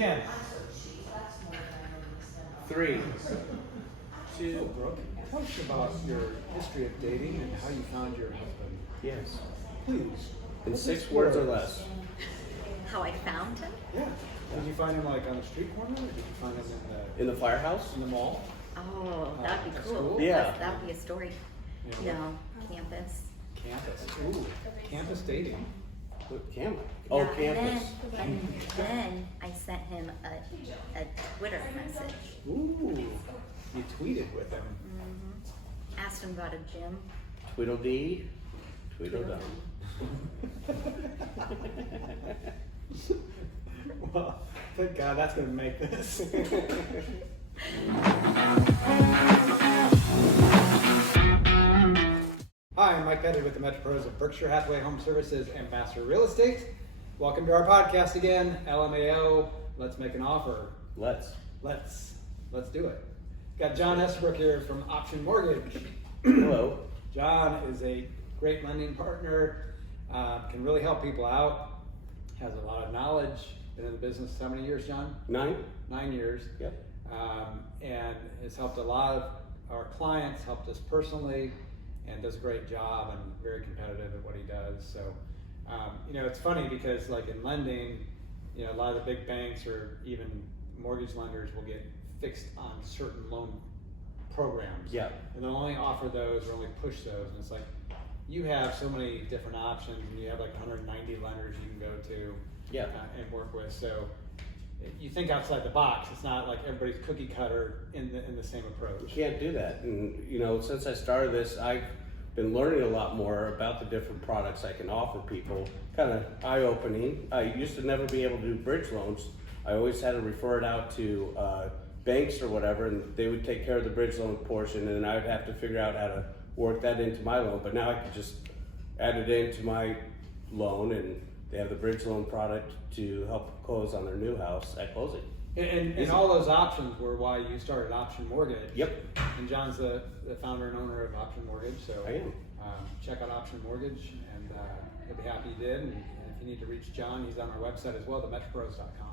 again. 3, 2. So, Brooke, tell us about your history of dating and how you found your husband. Yes. Please. In 6 words or less. How I found him? Yeah. Did you find him like on the street corner, or did you find him In the firehouse? in the mall? Oh, that'd be at cool. school? Yeah. That would be a story. Yeah. No, campus. Campus. Ooh, campus dating. Campus. Yeah, Oh, campus. And then I sent him a Twitter message. Ooh, you tweeted with him. Asked him about a gym. Tweedledee. Tweedledum. Well, thank God that's going to make this. Hi, I'm Mike Petty with the Metro Pros of Berkshire Hathaway Home Services and Master Real Estate. Welcome to our podcast again, LMAO. Let's make an offer. Let's. Let's do it. Got John Estabrook here from Option Mortgage. Hello. John is a great lending partner, can really help people out, has a lot of knowledge, been in the business how many years, John? 9? 9 years. Yep. And has helped a lot of our clients, helped us personally, and does a great job and very competitive at what he does. So, it's funny because like in lending, a lot of the big banks or even mortgage lenders will get fixed on certain loan programs. Yeah. And they'll only offer those or only push those. And it's like, you have so many different options and you have like 190 lenders you can go to Yeah. and work with. So you think outside the box. It's not like everybody's cookie cutter in the same You approach. can't do that. And, since I started this, I've been learning a lot more about the different products I can offer people. Kind of eye-opening. I used to never be able to do bridge loans. I always had to refer it out to banks or whatever, and they would take care of the bridge loan portion, and then I would have to figure out how to work that into my loan. But now I can just add it into my loan, and they have the bridge loan product to help close on their new house at closing. And all those options were why you started Option Mortgage. Yep. And John's the founder and owner of Option Mortgage. So I am. Check out Option Mortgage, and he'll be happy you did. And if you need to reach John, he's on our website as well, themetropros.com.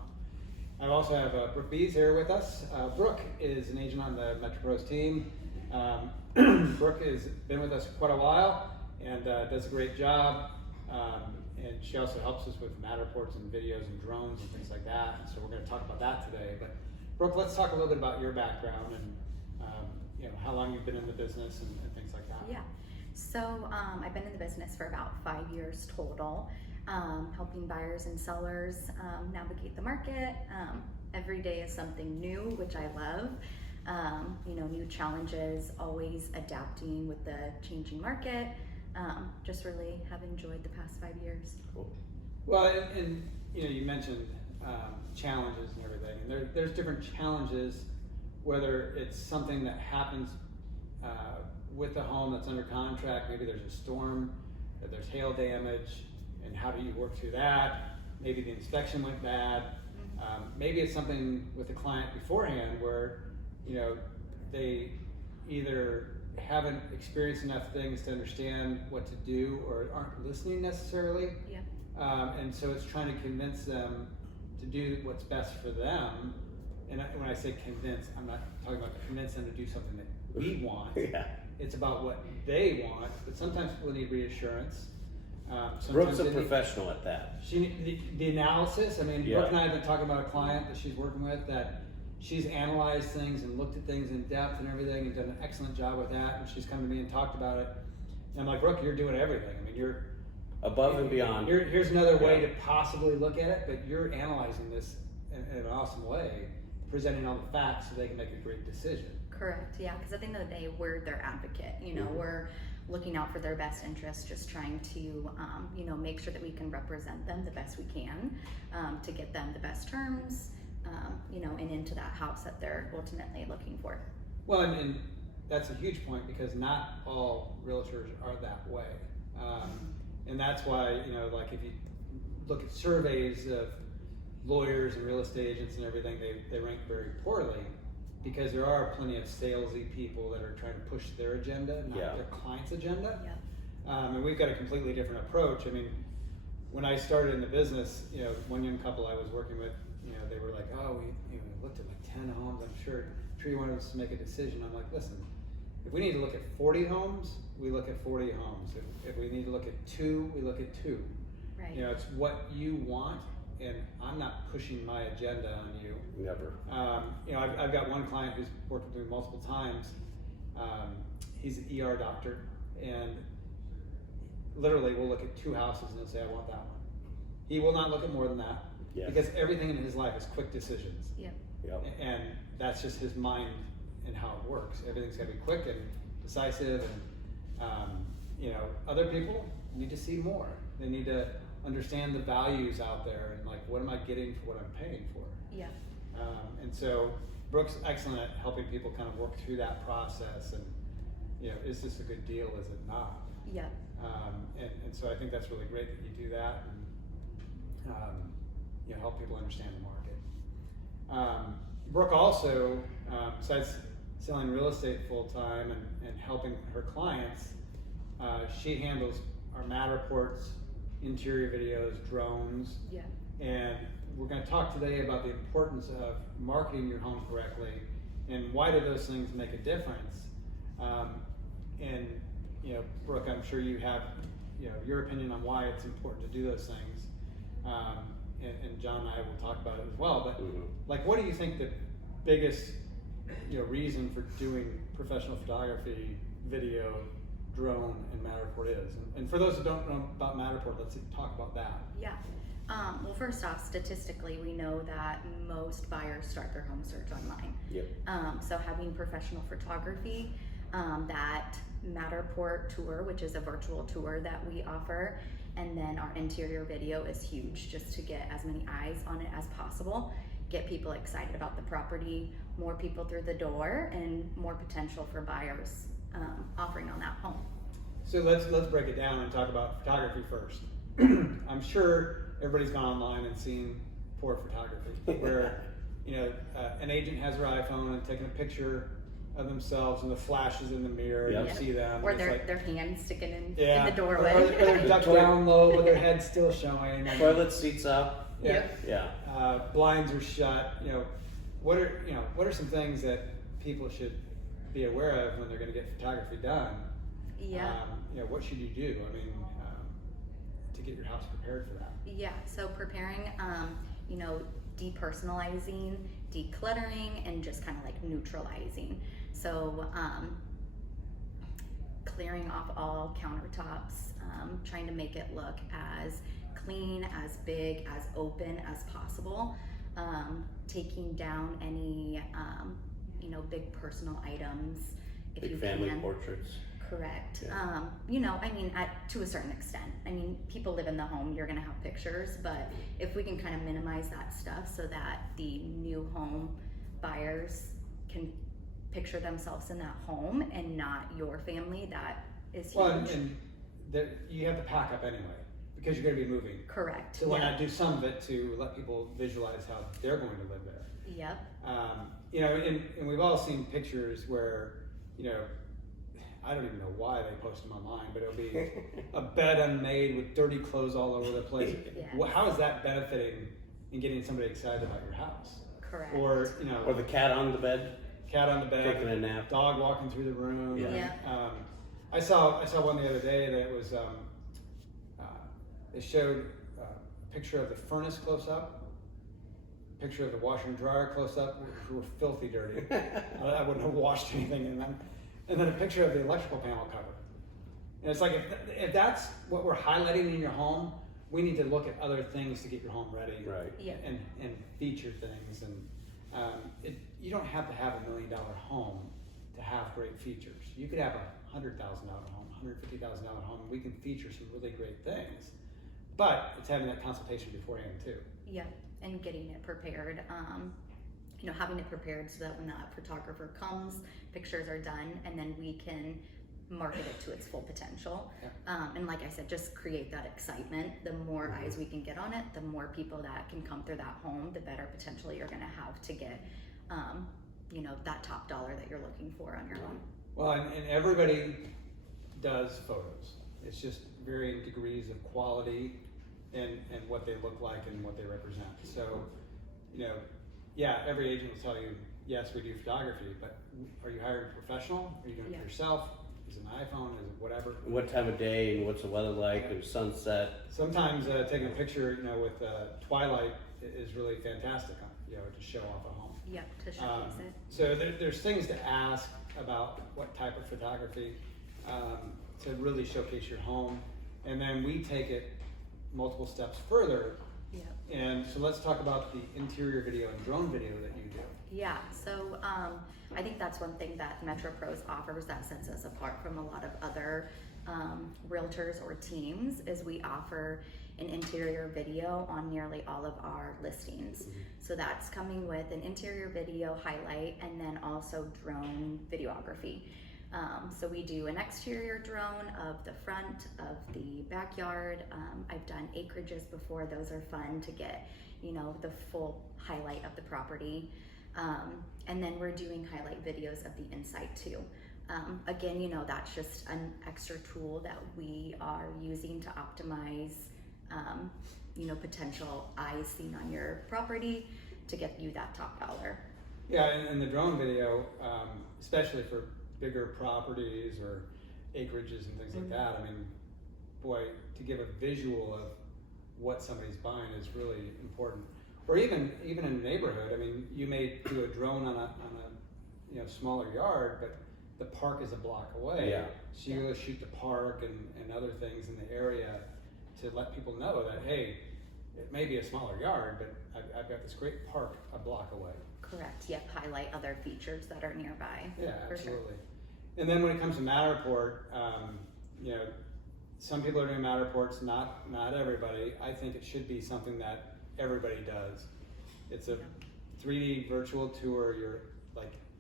I also have Brooke Bees here with us. Brooke is an agent on the Metro Pros team. Brooke has been with us quite a while and does a great job. And she also helps us with Matterports and videos and drones and things like that. And so we're going to talk about that today. But Brooke, let's talk a little bit about your background and how long you've been in the business and things like that. Yeah. So I've been in the business for about 5 years total, helping buyers and sellers navigate the market. Every day is something new, which I love. New challenges, always adapting with the changing market. Just really have enjoyed the past 5 years. Cool. Well, and you mentioned challenges and everything, and there's different challenges, whether it's something that happens with a home that's under contract. Maybe there's a storm, or there's hail damage, and how do you work through that? Maybe the inspection went bad. Maybe it's something with the client beforehand where they either haven't experienced enough things to understand what to do or aren't listening necessarily. Yeah. And so it's trying to convince them to do what's best for them. And when I say convince, I'm not talking about convince them to do something that we want. Yeah. It's about what they want, but sometimes people need reassurance. Brooke's a professional at that. The analysis, Yeah. Brooke and I have been talking about a client that she's working with that she's analyzed things and looked at things in depth and everything and done an excellent job with that. And she's come to me and talked about it. And I'm like, Brooke, you're doing everything. You're Above and beyond. Here's another way to possibly look at it, but you're analyzing this in an awesome way, presenting all the facts so they can make a great decision. Correct. Yeah. Because at the end of the day, we're their advocate. We're looking out for their best interests, just trying to, make sure that we can represent them the best we can to get them the best terms, and into that house that they're ultimately looking for. Well, and that's a huge point because not all realtors are that way. And that's why, like if you look at surveys of lawyers and real estate agents and everything, they rank very poorly because there are plenty of salesy people that are trying to push their agenda, not their client's agenda. Yeah. And we've got a completely different approach. When I started in the business, one young couple I was working with, they were like, oh, we looked at like 10 homes. I'm sure you wanted us to make a decision. I'm like, listen, if we need to look at 40 homes, we look at 40 homes. If we need to look at 2, we look at 2. Right. It's what you want, and I'm not pushing my agenda on you. Never. I've got one client who's worked with me multiple times. He's an ER doctor, and literally we'll look at 2 houses and he'll say, I want that one. He will not look at more than that, because everything in his life is quick decisions. Yep. And that's just his mind and how it works. Everything's got to be quick and decisive, and other people need to see more. They need to understand the values out there and like, what am I getting for what I'm paying for? Yeah. And so Brooke's excellent at helping people kind of work through that process, and is this a good deal? Is it not? Yeah. And so I think that's really great that you do that, and help people understand the market. Brooke also, besides selling real estate full time and helping her clients, she handles our Matterports, interior videos, drones. Yeah. And we're going to talk today about the importance of marketing your home correctly and why do those things make a difference. Brooke, I'm sure you have your opinion on why it's important to do those things. And John and I will talk about it as well. But like, what do you think the biggest reason for doing professional photography, video, drone, and Matterport is? And for those who don't know about Matterport, let's talk about that. Yeah. Well, first off, statistically, we know that most buyers start their home search online. Yep. So having professional photography, that Matterport tour, which is a virtual tour that we offer, and then our interior video is huge, just to get as many eyes on it as possible, get people excited about the property, more people through the door, and more potential for buyers offering on that home. So let's break it down and talk about photography first. I'm sure everybody's gone online and seen poor photography, where an agent has their iPhone and taking a picture of themselves and the flashes in the mirror, and you see them, or and their hands sticking in the doorway, or they're ducked down low with their head still showing. Toilet seats up. Yeah. Blinds are shut. What are some things that people should be aware of when they're going to get photography done? Yeah. What should you do? I mean, to get your house prepared for that. Yeah. So preparing, depersonalizing, decluttering, and just kind of like neutralizing. So clearing off all countertops, trying to make it look as clean, as big, as open as possible. Taking down any, big personal items if Big you family can. portraits. Correct. Yeah. To a certain extent. People live in the home, you're gonna have pictures, but if we can kind of minimize that stuff so that the new home buyers can picture themselves in that home and not your family, that is huge. Well, and you have to pack up anyway, because you're going to be moving. Correct. So why not do some of it to let people visualize how they're going to live there? Yep. And we've all seen pictures where, I don't even know why they post them online, but it'll be a bed unmade with dirty clothes all over the place. Yes. How is that benefiting and getting somebody excited about your house? Correct. Or the cat on the bed. Cat on the bed, taking a nap. dog walking through the room. Yeah. I saw one the other day that was they showed a picture of the furnace close up, picture of the washer and dryer close up, which were filthy dirty. I wouldn't have washed anything in them. And then a picture of the electrical panel cover. And it's like, if that's what we're highlighting in your home, we need to look at other things to get your home ready. Right. Yeah. And feature things. And you don't have to have $1 million home to have great features. You could have a $100,000 home, $150,000 home, and we can feature some really great things. But it's having that consultation beforehand too. Yeah, and getting it prepared. Having it prepared so that when that photographer comes, pictures are done, and then we can market it to its full potential. Yeah. And like I said, just create that excitement. The more eyes we can get on it, the more people that can come through that home, the better potential you're going to have to get, that top dollar that you're looking for on your home. Well, and everybody does photos. It's just varying degrees of quality and what they look like and what they represent. So you know, yeah, every agent will tell you, yes, we do photography, but are you hiring a professional? Are you doing it for yourself? Is it an iPhone? Is it whatever? What time of day and what's the weather like, and sunset? Sometimes taking a picture, you know, with twilight is really fantastic, you know, to show off a home. Yep, to showcase it. So there's things to ask about what type of photography to really showcase your home. And then we take it multiple steps further. Yep. And so let's talk about the interior video and drone video that you do. Yeah, so I think that's one thing that Metro Pros offers that sets us apart from a lot of other realtors or teams is we offer an interior video on nearly all of our listings. Mm-hmm. So that's coming with an interior video highlight and then also drone videography. So we do an exterior drone of the front of the backyard. I've done acreages before. Those are fun to get, you know, the full highlight of the property. And then we're doing highlight videos of the inside too. Again, you know, that's just an extra tool that we are using to optimize, you know, potential eyes seen on your property to get you that top dollar. Yeah, and the drone video, especially for bigger properties or acreages and things like that, I mean, boy, to give a visual of what somebody's buying is really important. Or even in a neighborhood, I mean, you may do a drone on a you know, smaller yard, but the park is a block away. Yeah. So you go shoot the park and other things in the area to let people know that, hey, it may be a smaller yard, but I've got this great park a block away. Correct. Yep. Highlight other features that are nearby. Yeah, for absolutely. Sure. And then when it comes to Matterport, you know, some people are doing Matterports, not everybody. I think it should be something that everybody does. It's a 3D virtual tour.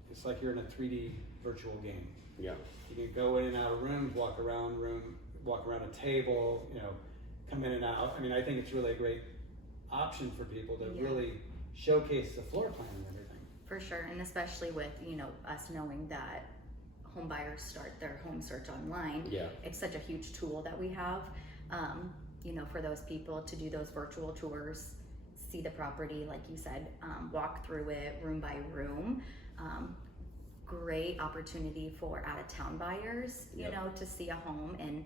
It's like you're in a 3D virtual game. Yeah. You can go in and out of rooms, walk around a table, you know, come in and out. I mean, I think it's really a great option for people to really showcase the floor plan and everything. For sure, and especially with, you know, us knowing that home buyers start their home search online. Yeah. It's such a huge tool that we have, you know, for those people to do those virtual tours, see the property, like you said, walk through it room by room. Great opportunity for out-of-town buyers, you know, to see a home and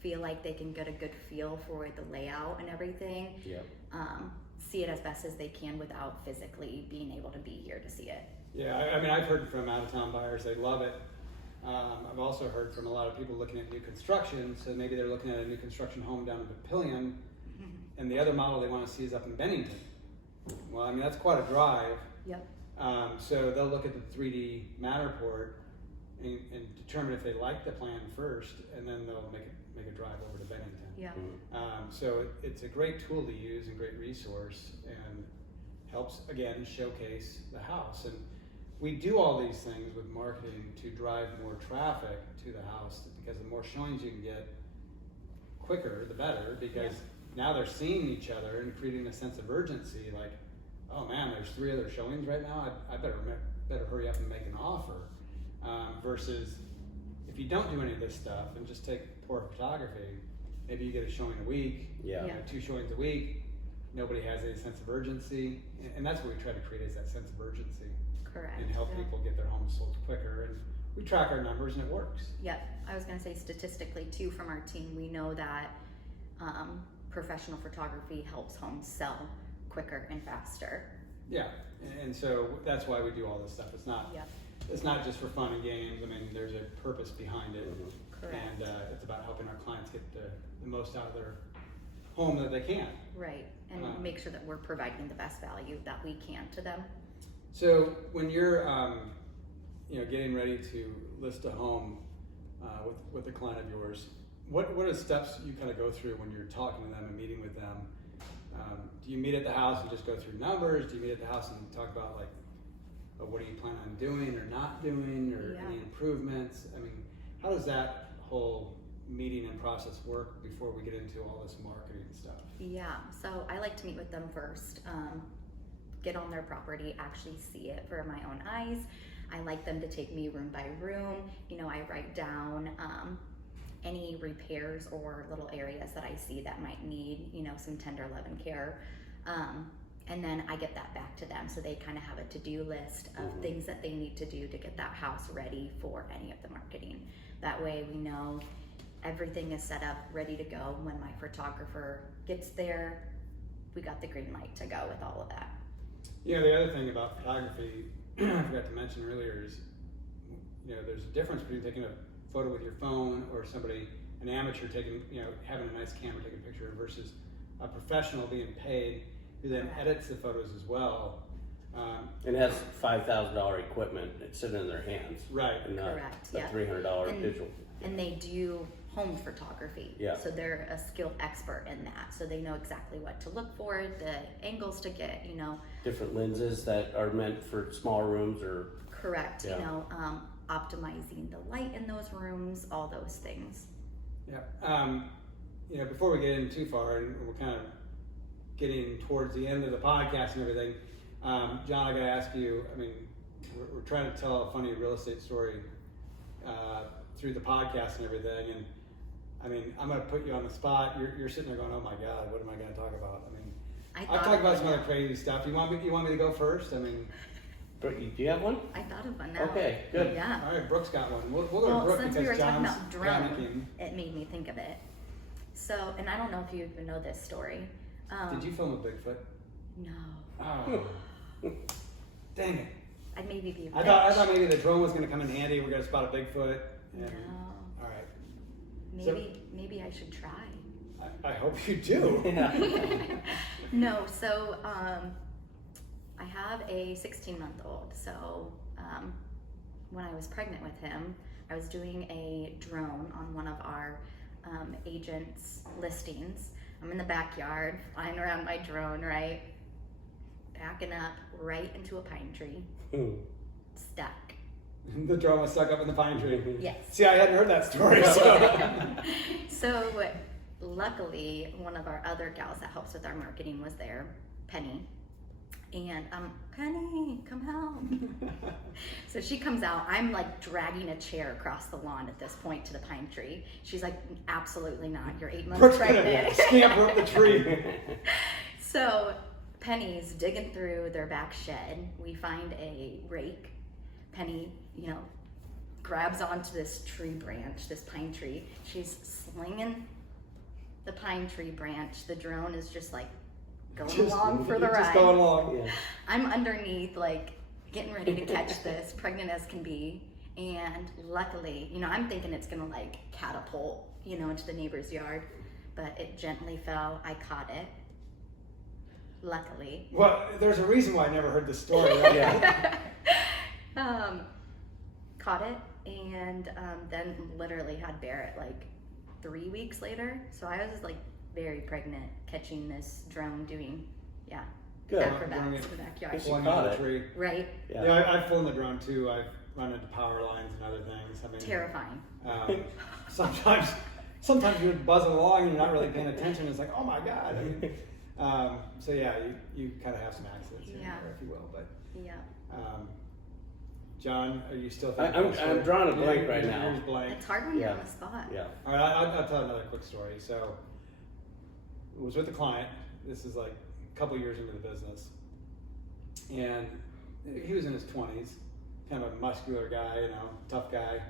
feel like they can get a good feel for the layout and everything. Yep. See it as best as they can without physically being able to be here to see it. Yeah, I mean, I've heard from out-of-town buyers, they love it. I've also heard from a lot of people looking at new construction, so maybe they're looking at a new construction home down in Papillion, and the other model they want to see is up in Bennington. Well, I mean, that's quite a drive. Yep. So they'll look at the 3D Matterport and determine if they like the plan first, and then they'll make a drive over to Bennington. Yeah. So it's a great tool to use and great resource, and helps again showcase the house. And we do all these things with marketing to drive more traffic to the house, because the more showings you can get quicker, the better, because now they're seeing each other and creating a sense of urgency. Like, oh man, there's 3 other showings right now. I better hurry up and make an offer. Versus if you don't do any of this stuff and just take poor photography, maybe you get a showing a week, you know, 2 showings a week. Nobody has any sense of urgency, and that's what we try to create, is that sense of urgency. Correct. And help people get their homes sold quicker. And we track our numbers, and it works. Yep. I was going to say statistically too, from our team, we know that professional photography helps homes sell quicker and faster. Yeah, and so that's why we do all this stuff. It's not it's not just for fun and games. I mean, there's a purpose behind it. Correct. And it's about helping our clients get the most out of their home that they can. Right, and make sure that we're providing the best value that we can to them. So when you're you know, getting ready to list a home with a client of yours, what are the steps you kind of go through when you're talking to them and meeting with them? Do you meet at the house and just go through numbers? Do you meet at the house and talk about, like, what do you plan on doing or not doing, or any improvements? I mean, how does that whole meeting and process work before we get into all this marketing stuff? Yeah, so I like to meet with them first, get on their property, actually see it for my own eyes. I like them to take me room by room. You know, I write down any repairs or little areas that I see that might need, you know, some tender love and care. And then I get that back to them, so they kind of have a to-do list of things that they need to do to get that house ready for any of the marketing. That way we know everything is set up, ready to go. When my photographer gets there, we got the green light to go with all of that. Yeah, the other thing about photography, I forgot to mention earlier, is there's a difference between taking a photo with your phone or an amateur taking, having a nice camera taking a picture versus a professional being paid who then edits the photos as well. And has $5,000 equipment that's sitting in their hands. Right. And not Correct, a yeah. $300 digital. And they do home photography. Yeah. So they're a skilled expert in that. So they know exactly what to look for, the angles to get, Different lenses that are meant for small rooms or. correct, Yeah. optimizing the light in those rooms, all those things. Yeah. Before we get in too far, and we're kind of getting towards the end of the podcast and everything, John, I got to ask you, we're trying to tell a funny real estate story through the podcast and everything, and I'm going to put you on the spot. You're sitting there going, oh my God, what am I going to talk about? I'll talk about some other crazy stuff. You want me to go first? Brooke, do you have one? I thought of one now. Okay, good. Yeah. All right, Brooke's got one. We'll go to Brooke since because we were talking John's about drone, panicking. it made me think of it. So, and I don't know if you even know this story. Did you film a Bigfoot? No. Oh, dang it! I'd maybe be. I thought maybe the drone was going to come in handy. We're going to spot a Bigfoot. No. All right. Maybe I should try. I hope you do. No, so I have a 16-month-old. So when I was pregnant with him, I was doing a drone on one of our agents' listings. I'm in the backyard, flying around my drone, right? Backing up right into a pine tree. Stuck. The drone was stuck up in the pine tree. Yes. See, I hadn't heard that story. So luckily, one of our other gals that helps with our marketing was there, Penny. And Penny, come help. So she comes out. I'm like dragging a chair across the lawn at this point to the pine tree. She's like, absolutely not. You're 8 months Brooke's pregnant. gonna scamper up the tree. So Penny's digging through their back shed. We find a rake. Penny, grabs onto this tree branch, this pine tree. She's slinging the pine tree branch. The drone is just like going along for the ride. Just going along. Yeah. I'm underneath, like getting ready to catch this, pregnant as can be. And luckily, I'm thinking it's gonna like catapult, into the neighbor's yard, but it gently fell. I caught it. Luckily. Well, there's a reason why I never heard this story, right? Yeah. Caught it, and then literally had Barrett like 3 weeks later. So I was like very pregnant catching this drone doing, Good. acrobats in the backyard. She Flying caught out it. the tree. Right? Yeah, I've flown the drone too. I've run into power lines and other things. Terrifying. Sometimes you're buzzing along and you're not really paying attention. It's like, oh my God. So yeah, you kind of have some accidents here and there, if you will. But Yeah. John, are you still thinking? I'm drawing a blank right now. Yours blank. It's hard when you're Yeah. on the spot. Yeah. All right, I'll tell another quick story. So, I was with a client. This is like a couple years into the business, and he was in his 20s, kind of a muscular guy, tough guy,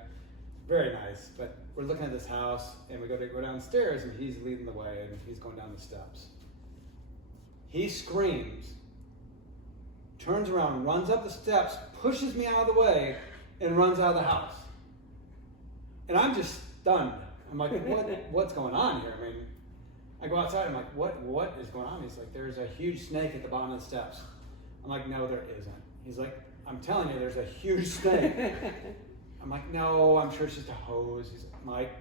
very nice. But we're looking at this house, and we go downstairs, and he's leading the way, and he's going down the steps. He screams, turns around, runs up the steps, pushes me out of the way, and runs out of the house. And I'm just stunned. I'm like, what's going on here? I go outside, I'm like, what is going on? He's like, there's a huge snake at the bottom of the steps. I'm like, no, there isn't. He's like, I'm telling you, there's a huge snake. I'm like, no, I'm sure it's just a hose. He's like,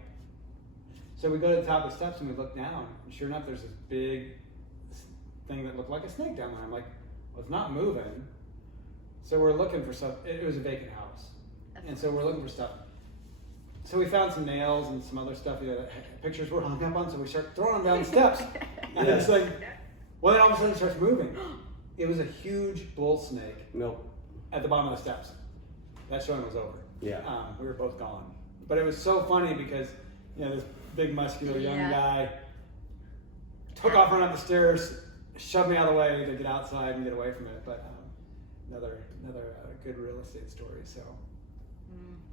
so we go to the top of the steps and we look down, and sure enough, there's this big thing that looked like a snake down there. I'm like, well, it's not moving. So we're looking for stuff. It was a vacant house. And so we're looking for stuff. So we found some nails and some other stuff that pictures were hung up on, so we start throwing them down the steps. And it's like, well, then all of a sudden it starts moving. It was a huge bull snake Nope. at the bottom of the steps. That showing was over. Yeah. We were both gone. But it was so funny because, this big muscular young Yeah. guy took off running up the stairs, shoved me out of the way to get outside and get away from it. But another good real estate story. So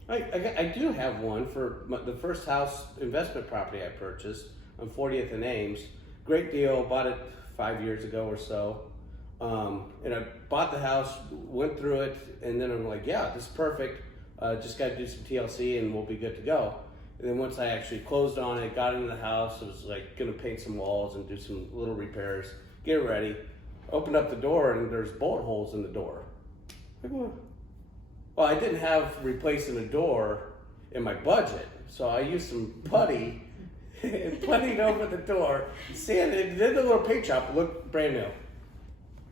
I do have one for the first house investment property I purchased on 40th and Ames. Great deal. Bought it 5 years ago or so. And I bought the house, went through it, and then I'm like, yeah, this is perfect. Just got to do some TLC and we'll be good to go. And then once I actually closed on it, got into the house, I was like gonna paint some walls and do some little repairs, get ready. Opened up the door and there's bullet holes in the door. Well, I didn't have replacing a door in my budget, so I used some putty and puttied over the door, sanded, did a little paint job, looked brand new.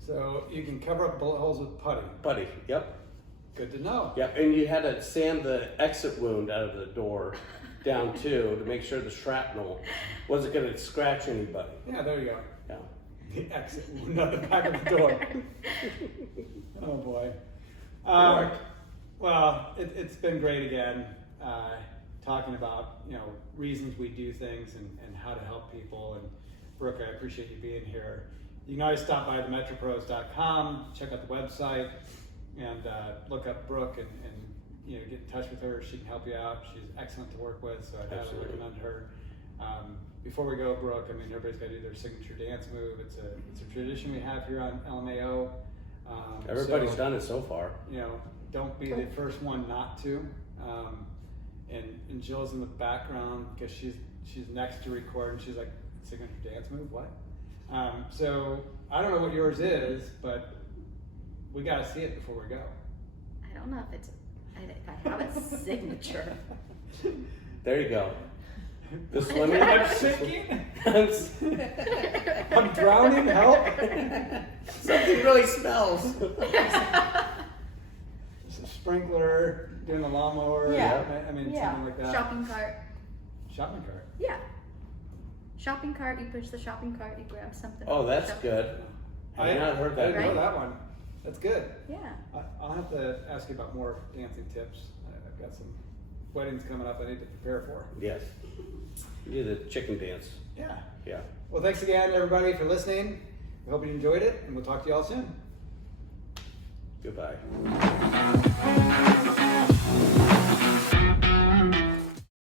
So you can cover up bullet holes with putty. Putty, yep. Good to know. Yep, and you had to sand the exit wound out of the door down too to make sure the shrapnel wasn't going to scratch anybody. Yeah, there you go. Yeah. The exit wound out the back of the door. Oh boy. Well, it's been great again, talking about reasons we do things and how to help people. And Brooke, I appreciate you being here. You can always stop by themetropros.com, check out the website, and look up Brooke and get in touch with her. She can help you out. She's excellent to work with, so I'd highly recommend her. Before we go, Brooke, I mean, everybody's got to do their signature dance move. It's a tradition we have here on LMAO. Everybody's done it so far. Don't be the first one not to. And Jill's in the background because she's next to record, and she's like, signature dance move, what? So I don't know what yours is, but we got to see it before we go. I don't know if I have a signature. There you go. The swimming. I'm sinking. I'm drowning. Help! Something really smells. Just a sprinkler, doing the lawnmower. Yeah. I mean, Yeah. something like that. Shopping cart. Shopping cart. Yeah. Shopping cart, you push the shopping cart, you grab something. Oh, that's Shopping- good. I have not heard I that. didn't know Right? that one. That's good. Yeah. I'll have to ask you about more dancing tips. I've got some weddings coming up I need to prepare for. Yes. You do the chicken dance. Yeah. Yeah. Well, thanks again, everybody, for listening. We hope you enjoyed it, and we'll talk to you all soon. Goodbye.